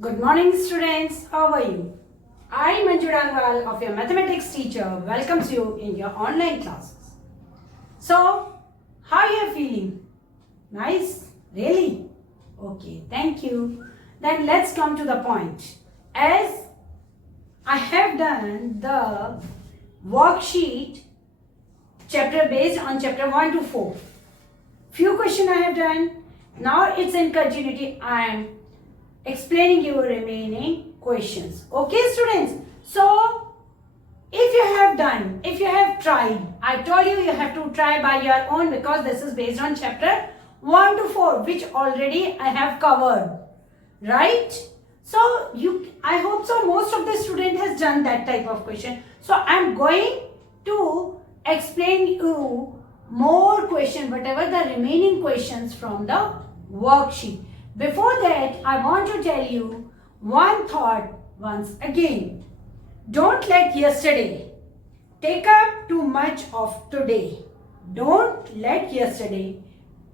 Good morning students, how are you? I, Manju Rangwal of your mathematics teacher welcomes you in your online classes. So, how are you feeling? Nice? Really? Okay, thank you. Then let's come to the point. As I have done the worksheet chapter based on chapter 1 to 4. Few questions I have done. Now it's in continuity. I am explaining your remaining questions. Okay students, so if you have tried, I told you you have to try by your own because this is based on chapter 1 to 4 which already I have covered, right? So I hope so most of the student has done that type of question. So I am going to explain you more question, whatever the remaining questions from the worksheet. Before that, I want to tell you one thought once again. Don't let yesterday take up too much of today. Don't let yesterday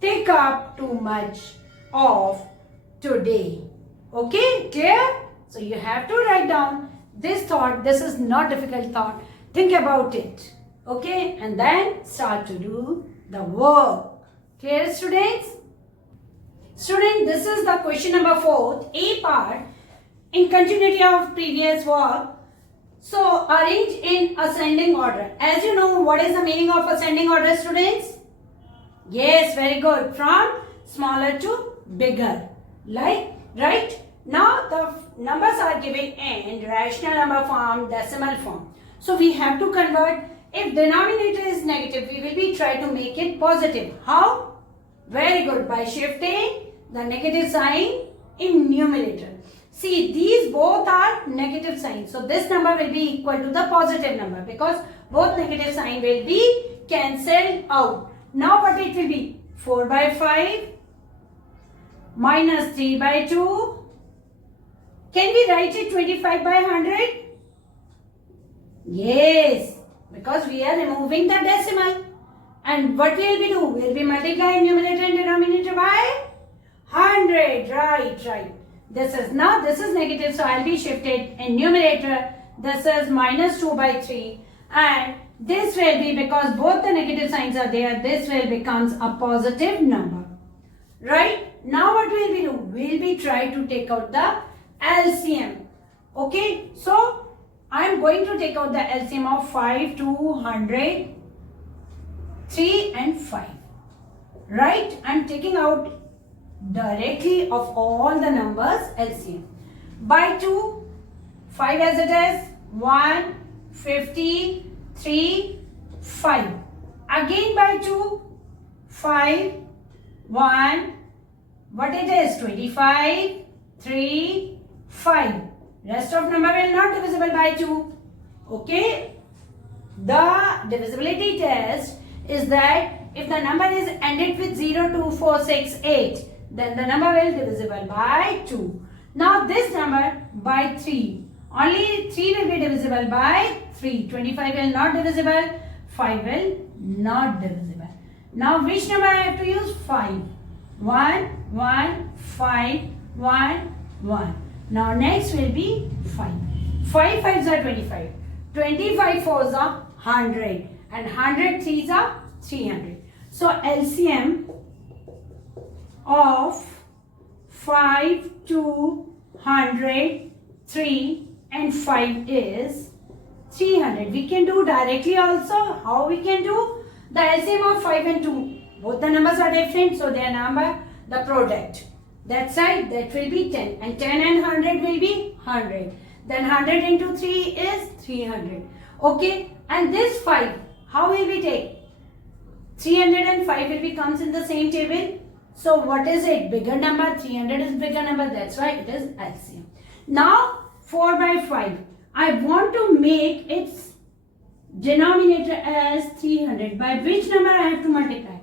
take up too much of today. Okay, clear? So you have to write down this thought. This is not difficult thought. Think about it. Okay, and then start to do the work. Clear students? Student, this is the question number 4, A part, in continuity of previous work. So, arrange in ascending order. As you know, what is the meaning of ascending order, students? Yes, very good. From smaller to bigger. Like, right? Now, the numbers are given in rational number form, decimal form. So, we have to convert. If denominator is negative, we will be try to make it positive. How? Very good. By shifting the negative sign in numerator. See, these both are negative signs. So, this number will be equal to the positive number because both negative sign will be cancelled out. Now, what it will be? 4 by 5 minus 3 by 2. Can we write it 25 by 100? Yes, because we are removing the decimal. And what will we do? We will be multiplying numerator and denominator by 100. Right. This is negative, so I'll be shifted in numerator. This is minus 2 by 3. And this will be, because both the negative signs are there, this will becomes a positive number. Right? Now what will we do? We'll be try to take out the LCM. Okay? So, I'm going to take out the LCM of 5, 200, 3 and 5. Right? I'm taking out directly of all the numbers LCM. By 2, 5 as it is, 1, 50, 3, 5. Again by 2, 5, 1, what it is, 25, 3, 5. Rest of number will not divisible by 2. Okay? The divisibility test is that if the number is ended with 0, 2, 4, 6, 8, then the number will divisible by 2. Now this number by 3. Only 3 will be divisible by 3. 25 will not divisible. 5 will not divisible. Now which number I have to use? 5. 1, 1, 5, 1, 1. Now next will be 5. 5 5s are 25. 25 4s are 100. And 100 3s are 300. So LCM of 5, 2, 100, 3 and 5 is 300. We can do directly also. How we can do? The LCM of 5 and 2. Both the numbers are different. So their number, the product. That side, that will be 10. And 10 and 100 will be 100. Then 100 into 3 is 300. Okay. And this 5, how will we take? 305 will be comes in the same table. So what is it? Bigger number. 300 is bigger number. That's why it is LCM. Now 4 by 5. I want to make its denominator as 300. By which number I have to multiply?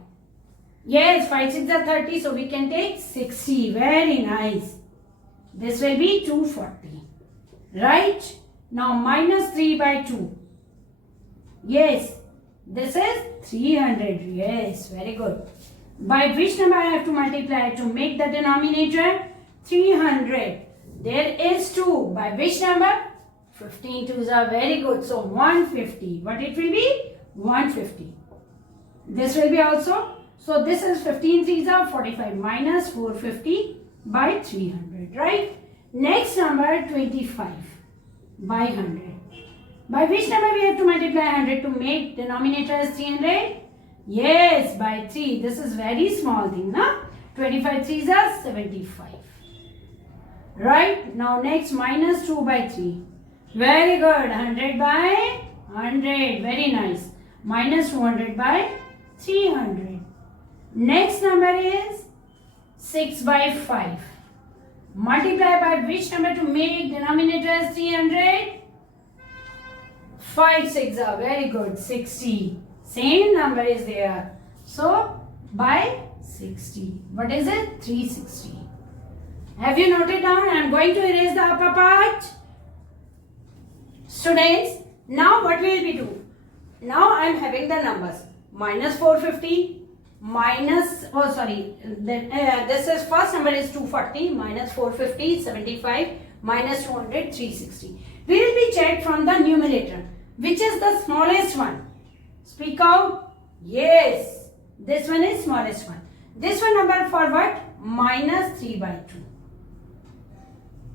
Yes, 5 6 are 30. So we can take 60. Very nice. This will be 240. Right? Now minus 3 by 2. Yes. This is 300. Yes, very good. By which number I have to multiply to make the denominator 300? There is 2. By which number? 15 twos are very good. So 150. What it will be? 150. This will be also. So this is 15 threes are 45 minus 450 by 300. Right? Next number 25 by 100. By which number we have to multiply 100 to make denominator as 300? Yes, by 3. This is very small thing, na? 25 threes are 75. Right? Now next minus 2 by 3. Very good. 100 by 100. Very nice. Minus 200 by 300. Next number is 6 by 5. Multiply by which number to make denominator as 300? 5 6 are very good. 60. Same number is there. So by 60. What is it? 360. Have you noted down? I am going to erase the upper part. Students, now what will we do? Now I am having the numbers. Minus 450. Minus, this is first number is 240. Minus 450, 75. Minus 200, 360. We will be checked from the numerator. Which is the smallest one? Speak out. Yes. This one is smallest one. This one number for what? Minus 3 by 2.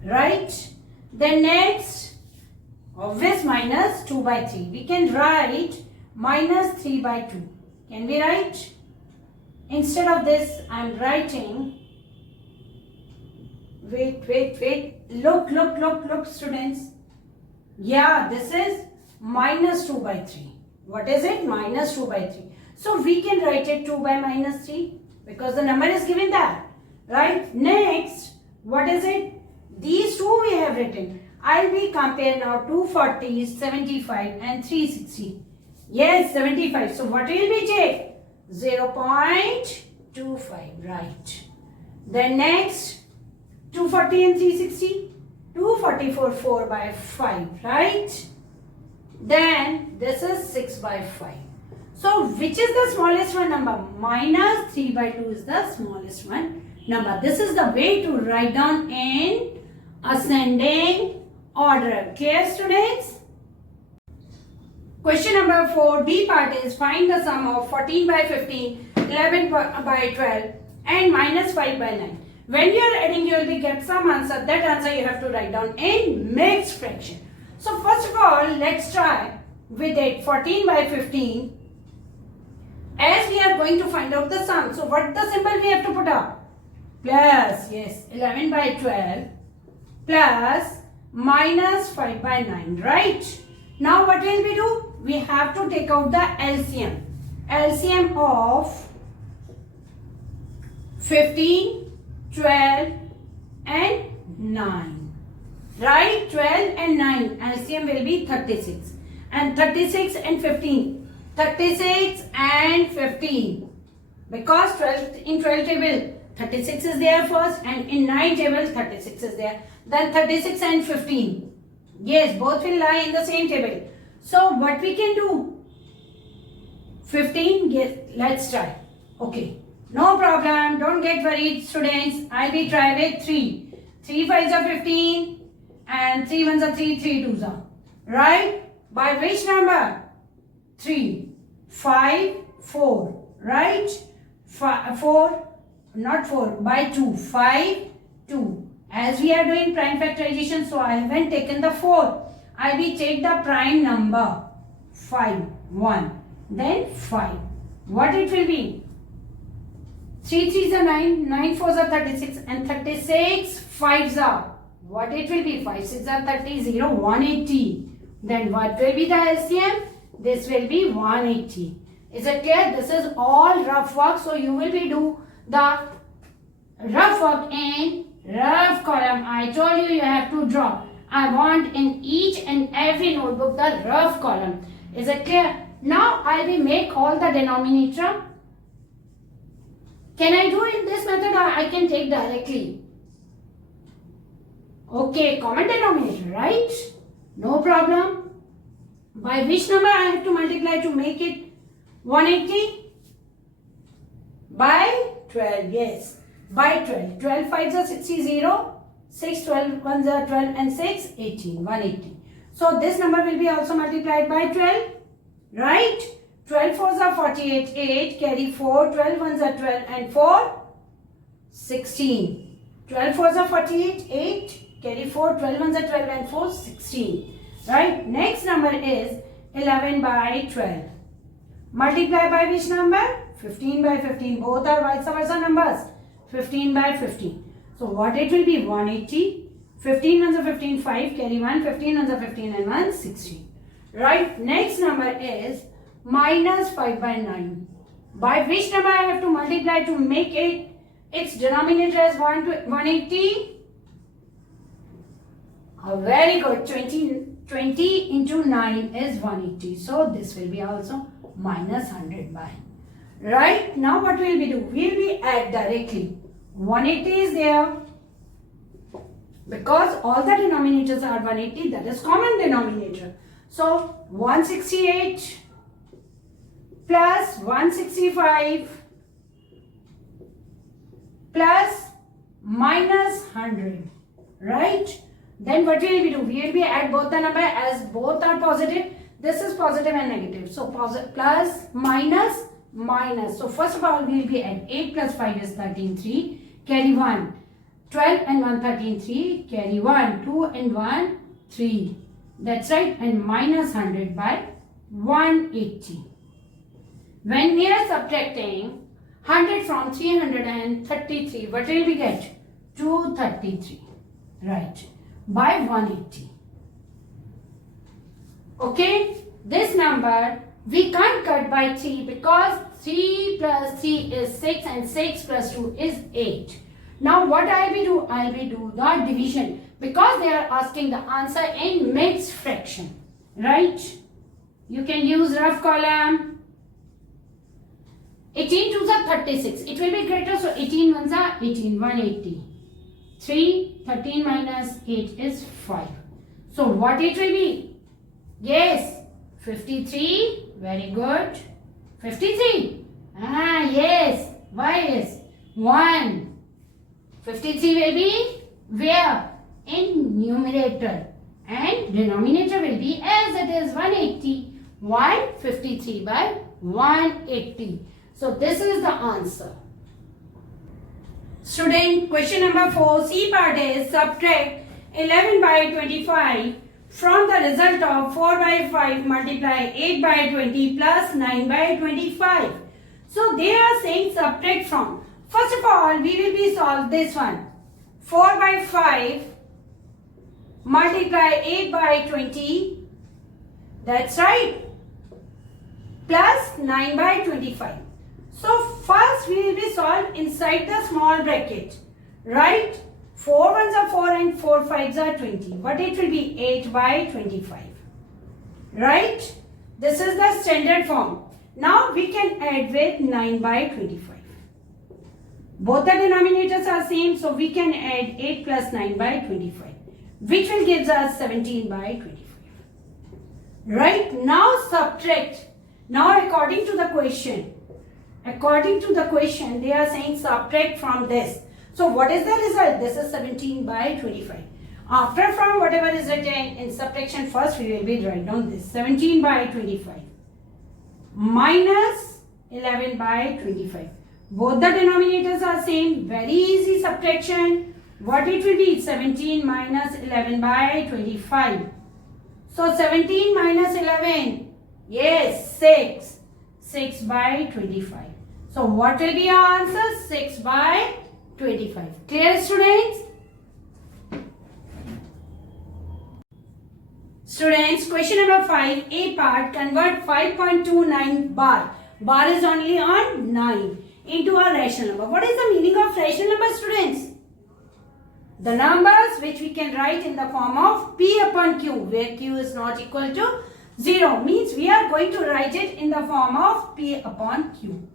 Right? Then next, obvious minus 2 by 3. We can write minus 3 by 2. Can we write? Instead of this, I am writing. Wait. Look, students. Yeah, this is minus 2 by 3. What is it? Minus 2 by 3. So we can write it 2 by minus 3 because the number is given that. Right? Next, what is it? These two we have written. I'll be compare now 240, 75 and 360. Yes, 75. So what will we take? 0.25. Right. Then next, 240 and 360. 244 4 by 5. Right? Then this is 6 by 5. So which is the smallest one number? Minus 3 by 2 is the smallest one number. This is the way to write down in ascending order. Clear, students? Question number 4, B part is find the sum of 14 by 15, 11 by 12 and minus 5 by 9. When you are adding, you will get some answer. That answer you have to write down in mixed fraction. So first of all, let's try with it 14 by 15. As we are going to find out the sum. So what the symbol we have to put up? Plus, yes, 11 by 12 plus minus 5 by 9, right? Now what will we do? We have to take out the LCM. LCM of 15, 12 and 9. Right? 12 and 9. LCM will be 36. And 36 and 15. 36 and 15. Because 12 in 12 table 36 is there first and in 9 table 36 is there. Then 36 and 15. Yes, both will lie in the same table. So what we can do? 15, yes, let's try. Okay, no problem. Don't get worried, students. I will try with 3. 3 5s are 15 and 3 1s are 3, 3 2s are. Right? By which number? 3, 5, 4. Right? 4, not 4, by 2. 5, 2. As we are doing prime factorization, so I haven't taken the 4. I will take the prime number 5, 1, then 5. What it will be? 3 3s are 9, 9 4s are 36 and 36 5s are. What it will be? 5 6 are 30, 0, 180. Then what will be the LCM? This will be 180. Is it clear? This is all rough work. So you will be do the rough work in rough column. I told you have to draw. I want in each and every notebook the rough column. Is it clear? Now I will make all the denominator. Can I do in this method or I can take directly? Okay, common denominator, right? No problem. By which number I have to multiply to make it 180? By 12, yes. By 12. 12 5s are 60, 0. 6 12 ones are 12 and 6 18, 180. So this number will be also multiplied by 12, right? 12 fours are 48, 8, carry 4, 12 ones are 12 and 4, 16. 12 fours are 48, 8, carry 4, 12 ones are 12 and 4, 16. Right? Next number is 11 by 12. Multiply by which number? 15 by 15. Both are vice versa numbers. 15 by 15. So what it will be? 180. 15 ones are 15, 5, carry 1, 15 ones are 15 and 1, 16. Right? Next number is minus 5 by 9. By which number I have to multiply to make it its denominator as 180? Very good. 20 into 9 is 180. So this will be also minus 100 by. Right? Now what will we do? We will add directly. 180 is there. Because all the denominators are 180, that is common denominator. So 168 plus 165 plus minus 100. Right? Then what will we do? We will be add both the number as both are positive. This is positive and negative. So plus minus minus. So first of all we will be at 8 plus 5 is 13, 3. Carry 1. 12 and 1, 13, 3. Carry 1. 2 and 1, 3. That's right. And minus 100 by 180. When we are subtracting 100 from 333, what will we get? 233. Right. By 180. Okay. This number we can't cut by 3 because 3 plus 3 is 6 and 6 plus 2 is 8. Now what I will do? I will do the division because they are asking the answer in mixed fraction. Right? You can use rough column. 18 twos are 36. It will be greater, so 18 ones are 18, 180. 3, 13 minus 8 is 5. So what it will be? Yes, 53. Very good. 53. Yes. Why is 1? 53 will be where? In numerator. And denominator will be as it is 180. 153 by 180. So this is the answer. Student, question number 4, C part is subtract 11 by 25 from the result of 4 by 5 multiply 8 by 20 plus 9 by 25. So they are saying subtract from. First of all, we will be solve this one. 4 by 5 multiply 8 by 20. That's right. Plus 9 by 25. So first we will be solved inside the small bracket. Right? 4 ones are 4 and 4 fives are 20. But it will be 8 by 25. Right? This is the standard form. Now we can add with 9 by 25. Both the denominators are same, so we can add 8 plus 9 by 25, which will give us 17 by 25. Right? Now subtract. Now according to the question, they are saying subtract from this. So what is the result? This is 17 by 25. After from whatever is written in subtraction, first we will be write down this 17 by 25 minus 11 by 25. Both the denominators are same. Very easy subtraction. What it will be? 17 minus 11 by 25. So 17 minus 11. Yes, 6. 6 by 25. So what will be our answer? 6 by 25. Clear, students? Students, question number 5, A part, convert 5.29 bar. Bar is only on 9 into a rational number. What is the meaning of rational number, students? The numbers which we can write in the form of P upon Q, where Q is not equal to 0, means we are going to write it in the form of P upon Q.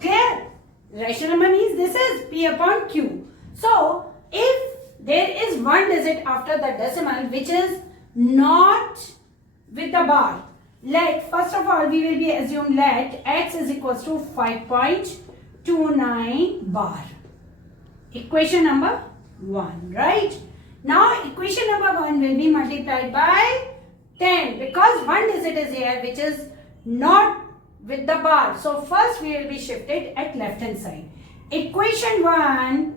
Clear? Rational number means this is P upon Q. So, if there is one digit after the decimal which is not with the bar, let, first of all, we will be assumed let x is equals to 5.29 bar. Equation number 1, right? Now equation number 1 will be multiplied by 10 because one digit is here which is not with the bar. So first we will be shifted at left hand side. Equation 1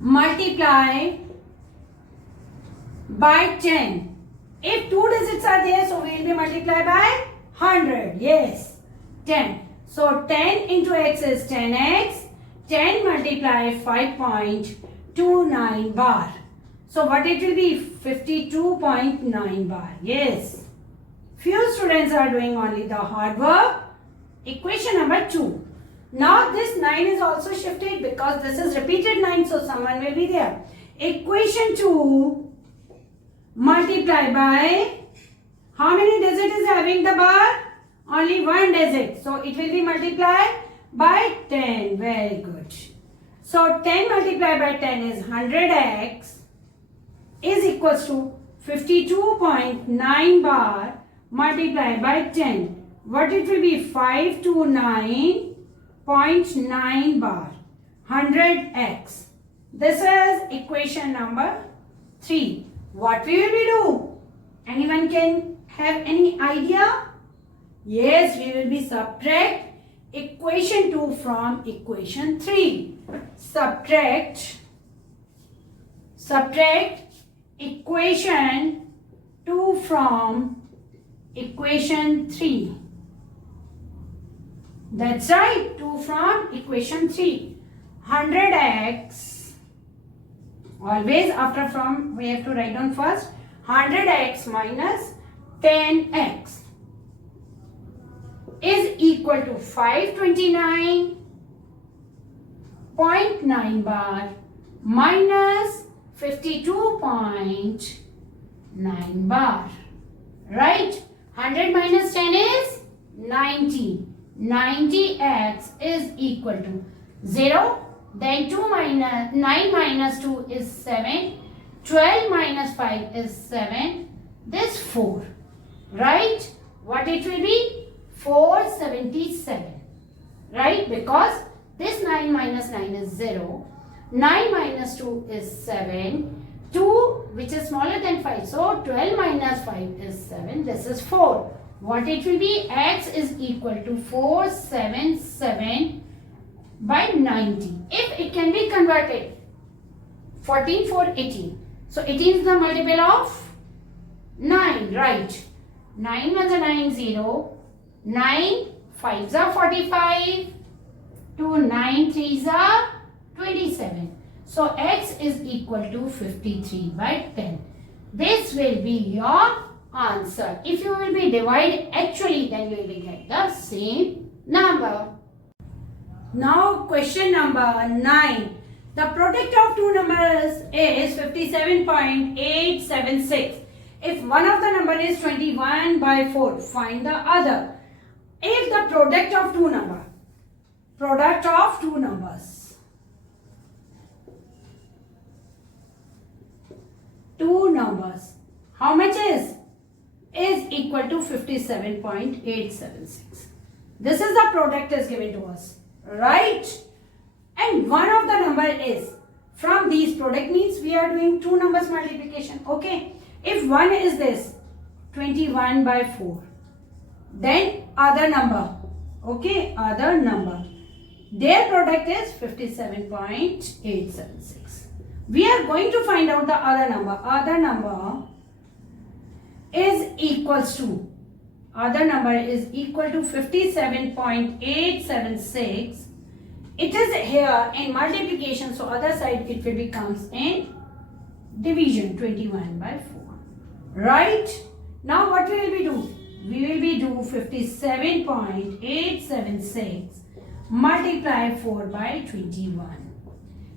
multiply by 10. If two digits are there, so we will be multiplied by 100. Yes, 10. So 10 into x is 10x. 10 multiply 5.29 bar. So what it will be? 52.9 bar. Yes. Few students are doing only the hard work. Equation number 2. Now this 9 is also shifted because this is repeated 9. So someone will be there. Equation 2 multiply by, how many digits is having the bar? Only one digit. So it will be multiplied by 10. Very good. So 10 multiplied by 10 is 100x is equals to 52.9 bar multiplied by 10. What it will be? 529.9 bar. 100x. This is equation number 3. What we will be do? Anyone can have any idea? Yes, we will be subtract equation 2 from equation 3. Subtract equation 2 from equation 3. That's right, 2 from equation 3. 100x. Always after from we have to write down first 100x minus 10x is equal to 529.9 bar minus 52.9 bar. Right? 100 minus 10 is 90. 90x is equal to 0. Then 9 minus 2 is 7. 12 minus 5 is 7. This 4. Right? What it will be? 477. Right? Because this 9 minus 9 is 0. 9 minus 2 is 7. 2 which is smaller than 5. So 12 minus 5 is 7. This is 4. What it will be? X is equal to 477 by 90. If it can be converted, 14 for 18. So 18 is the multiple of 9, right? 9 ones are 9, 0. 9 5s are 45. 2 9 3s are 27. So x is equal to 53 by 10. This will be your answer. If you will be divide actually, then you will get the same number. Now question number 9. The product of two numbers is 57.876. If one of the number is 21 by 4, find the other. If the product of two numbers, how much is equal to 57.876. This is the product is given to us, right? And one of the number is from these product means we are doing two numbers multiplication. Okay, if one is this 21 by 4, then other number, okay, other number, their product is 57.876. We are going to find out the other number. Other number is equal to 57.876. It is here in multiplication, so other side it will becomes in division, 21 by 4. Right? Now what we will be do? We will be do 57.876 multiply 4 by 21.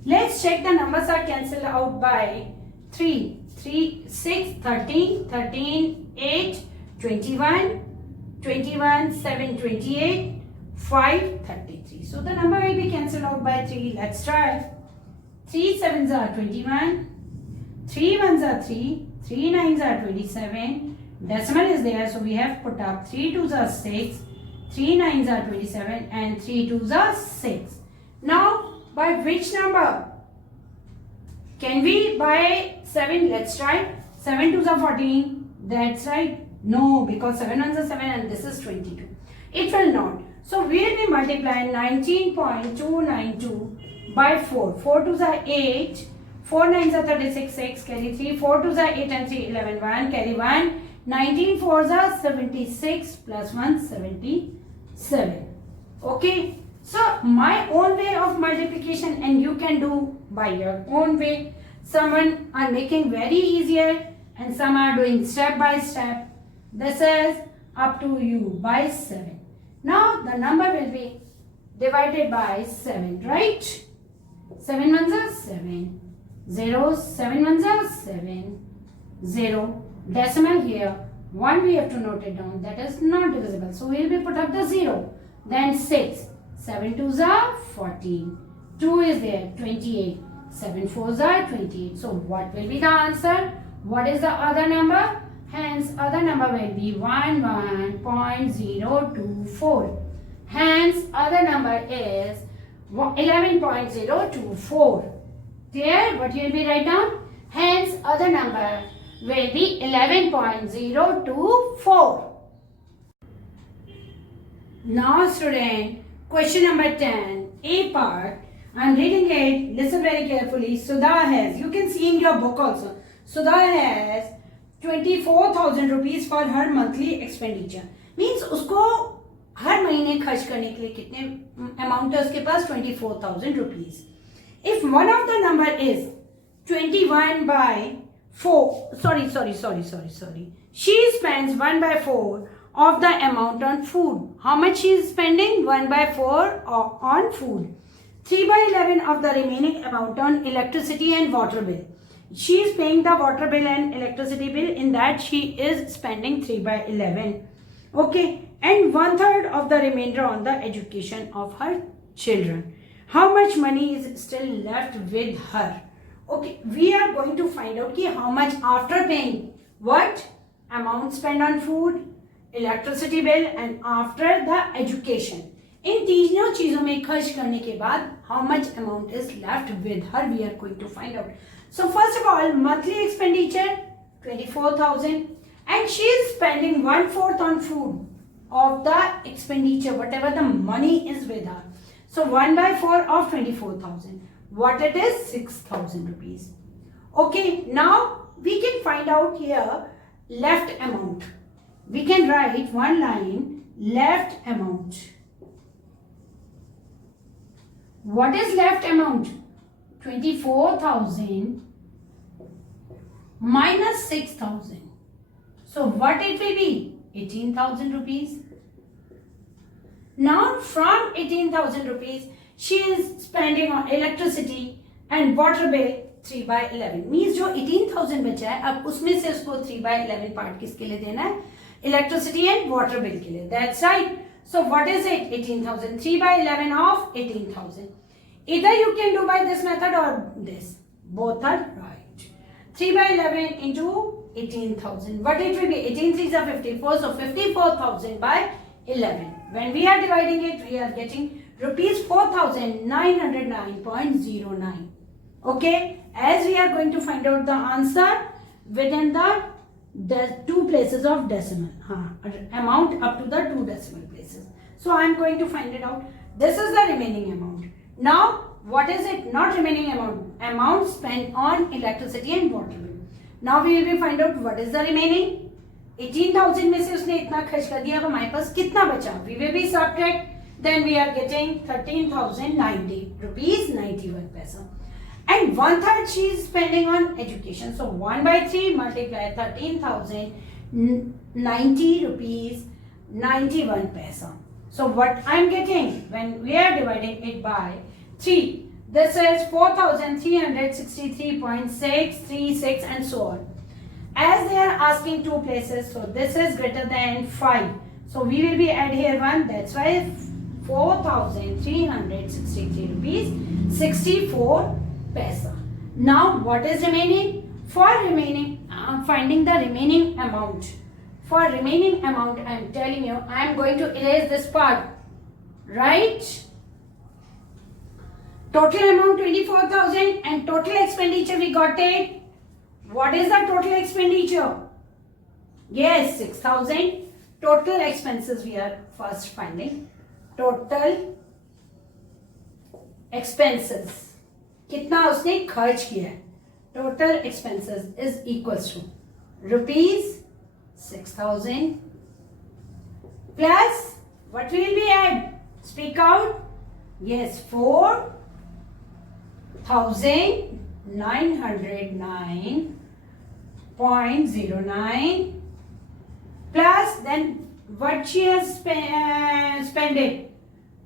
Let's check the numbers are cancelled out by 3, 6, 13, 13, 8, 21, 21, 7, 28, 5, 33. So the number will be cancelled out by 3. Let's try. 3 7s are 21, 3 1s are 3, 3 9s are 27. Decimal is there, so we have put up 3 2s are 6, 3 9s are 27 and 3 2s are 6. Now by which number Can we buy 7? Let's try. 7 2s are 14. That's right. No, because 7 1s are 7 and this is 22. It will not. So we will be multiplying 19.292 by 4. 4 2s are 8. 4 9s are 36, 6, carry 3. 4 2s are 8 and 3, 11, 1, carry 1. 19 4s are 76 plus 1, 77. Okay. So my own way of multiplication and you can do by your own way. Some are making very easier and some are doing step by step. This is up to you by 7. Now the number will be divided by 7, right? 7 ones are 7. 0, 7 ones are 7. 0. Decimal here. 1 we have to note it down. That is not divisible. So we will be put up the 0. Then 6. 7 2s are 14. 2 is there. 28. 7 4s are 28. So what will be the answer? What is the other number? Hence other number will be 11.024. Hence other number is 11.024. Clear? What you will be write down? Hence other number will be 11.024. Now student, question number 10, A part. I am reading it. Listen very carefully. Sudha has, you can see in your book also. Sudha has 24,000 rupees for her monthly expenditure. Means उसको हर महीने खर्च करने के लिए कितने amount है उसके पास? 24,000 rupees. If one of the number is 21 by 4, sorry. She spends 1 by 4 of the amount on food. How much she is spending? 1 by 4 on food. 3 by 11 of the remaining amount on electricity and water bill. She is paying the water bill and electricity bill. In that she is spending 3 by 11. Okay. And 1/3 of the remainder on the education of her children. How much money is still left with her? Okay. We are going to find out how much after paying what? Amount spent on food, electricity bill and after the education. इन तीनों चीजों में खर्च करने के बाद how much amount is left with her we are going to find out. So first of all, monthly expenditure 24,000 and she is spending 1/4 on food of the expenditure, whatever the money is with her. So 1 by 4 of 24,000. What it is? 6,000 rupees. Okay, now we can find out here left amount. We can write one line left amount. What is left amount? 24,000 minus 6,000. So what it will be? 18,000 rupees. Now from 18,000 rupees she is spending on electricity and water bill 3 by 11. Means जो 18,000 बचा है अब उसमें से उसको 3 by 11 part किसके लिए देना है? Electricity and water bill के लिए. That's right. So what is it? 18,000. 3 by 11 of 18,000. Either you can do by this method or this. Both are right. 3 by 11 into 18,000. What it will be? 18 3s are 54. So 54,000 by 11. When we are dividing it, we are getting rupees 4,909.09. Okay. As we are going to find out the answer within the two places of decimal. Amount up to the 2 decimal places. So I am going to find it out. This is the remaining amount. Now what is it? Not remaining amount. Amount spent on electricity and water bill. Now we will find out what is the remaining. 18,000 में से उसने इतना खर्च कर दिया अब हमारे पास कितना बचा? We will be subtract. Then we are getting 13,090 rupees 91 paisa. And 1/3 she is spending on education. So 1 by 3 multiply 13,090 rupees 91 paisa. So what I am getting when we are dividing it by 3, this is 4,363.636 and so on. As they are asking two places, so this is greater than 5. So we will be add here 1. That's why 4,363 rupees 64 paisa. Now what is remaining? For remaining, finding the remaining amount. For remaining amount, I am telling you, I am going to erase this part, right? Total amount 24,000 and total expenditure we got it. What is the total expenditure? Yes, 6,000. Total expenses we are first finding. Total expenses. कितना उसने खर्च किया है? Total expenses is equals to rupees 6,000 plus what will be add? Speak out. Yes, 4,909.09 plus then what she has spent it.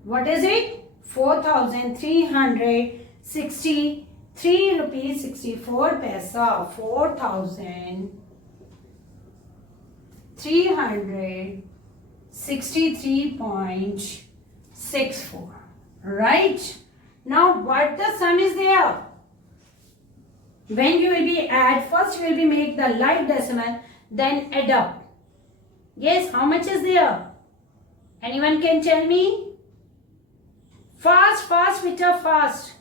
What is it? 4,363 rupees 64 paisa. 4,363.64. Right? Now what the sum is there? When you will be add, first you will be make the like decimal, then add up. Yes, how much is there? Anyone can tell me? Fast, Victor, fast.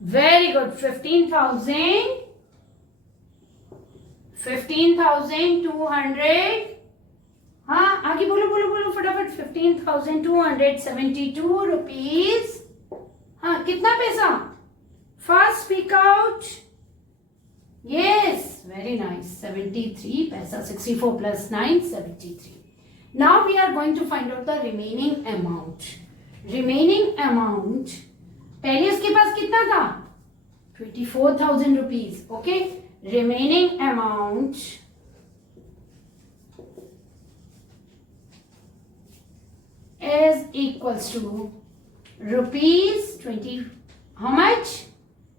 Very good. 15,200. हाँ आगे बोलो फटाफट. 15,272 rupees. हाँ कितना पैसा? Fast, speak out. Yes, very nice. 73 paisa. 64 plus 9, 73. Now we are going to find out the remaining amount. Remaining amount. पहले उसके पास कितना था? 24,000 rupees. Okay. Remaining amount is equals to rupees 20. How much?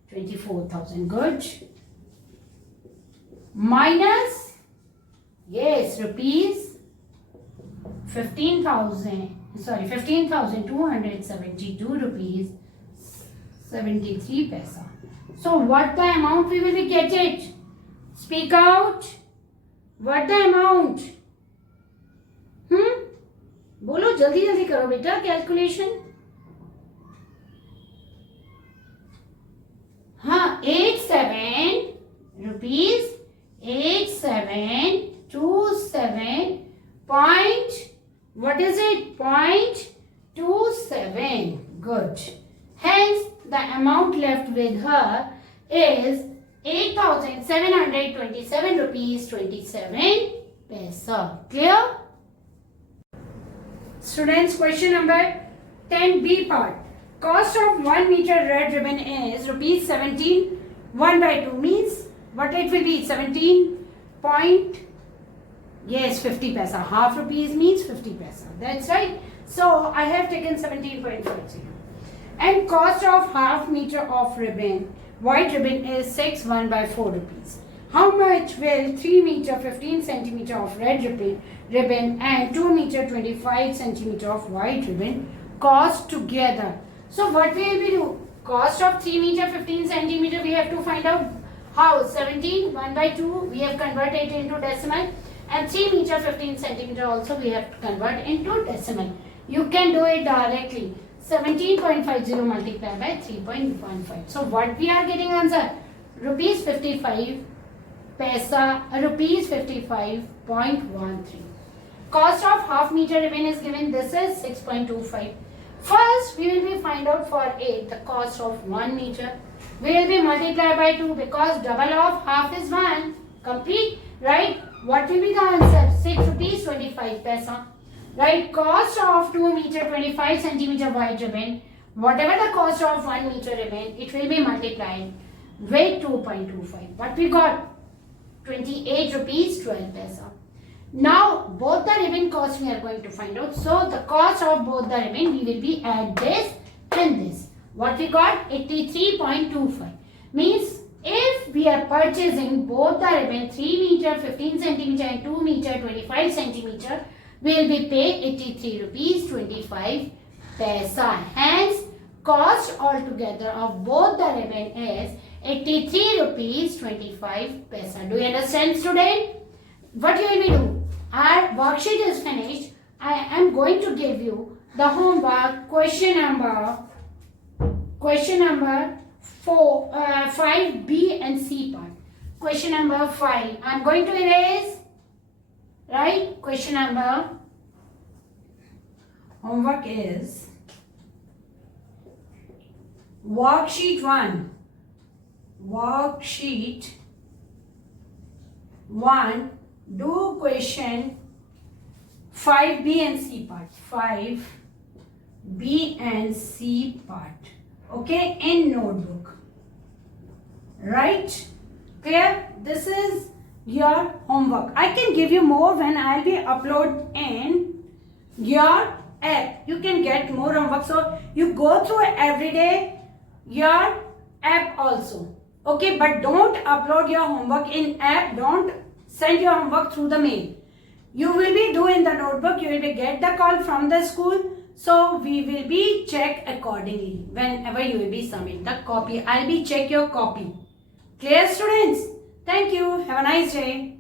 24,000. Good. Minus, yes, rupees 15,272 rupees 73 paisa. So what the amount we will be get it? Speak out. What the amount? बोलो जल्दी जल्दी करो बेटा calculation. हाँ 87 rupees 8727 point. What is it? 0.27. Good. Hence, the amount left with her is 8,727 rupees 27 paisa. Clear? Students, question number 10B part. Cost of 1 meter red ribbon is rupees 17. 1 by 2 means what it will be? 17 point. Yes, 50 paisa. Half rupees means 50 paisa. That's right. So I have taken 17.50. And cost of half meter of ribbon, white ribbon is 6 1 by 4 rupees. How much will 3 meter 15 centimeter of red ribbon and 2 meter 25 centimeter of white ribbon cost together? So what we will do? Cost of 3 meter 15 centimeter we have to find out. How? 17 1 by 2 we have converted into decimal. And 3 meter 15 centimeter also we have to convert into decimal. You can do it directly. 17.50 multiplied by 3.15. So what we are getting answer? Rupees 55 paisa, rupees 55.13. Cost of half meter ribbon is given. This is 6.25. First we will be find out for 8 the cost of 1 meter. We will be multiplied by 2 because double of half is 1. Complete, right? What will be the answer? 6 rupees 25 paisa. Right? Cost of 2 meter 25 centimeter white ribbon. Whatever the cost of 1 meter ribbon, it will be multiplied with 2.25. What we got? 28 rupees 12 paisa. Now both the ribbon cost we are going to find out. So the cost of both the ribbon we will be add this and this. What we got? 83.25. Means if we are purchasing both the ribbon 3 meter 15 centimeter and 2 meter 25 centimeter, we will be pay 83 rupees 25 paisa. Hence cost altogether of both the ribbon is 83 rupees 25 paisa. Do you understand, student? What you will be do? Our worksheet is finished. I am going to give you the homework question number 5 B and C part. Question number 5. I'm going to erase. Right? Question number. Homework is worksheet 1. Worksheet 1. Do question 5B and C part. 5B and C part. Okay, in notebook. Right? Clear? This is your homework. I can give you more when I'll be upload in your app. You can get more homework. So you go through every day your app also. Okay, but don't upload your homework in app. Don't send your homework through the mail. You will be doing the notebook. You will be get the call from the school. So we will be check accordingly whenever you will be submit the copy. I'll be check your copy. Clear, students? Thank you. Have a nice day.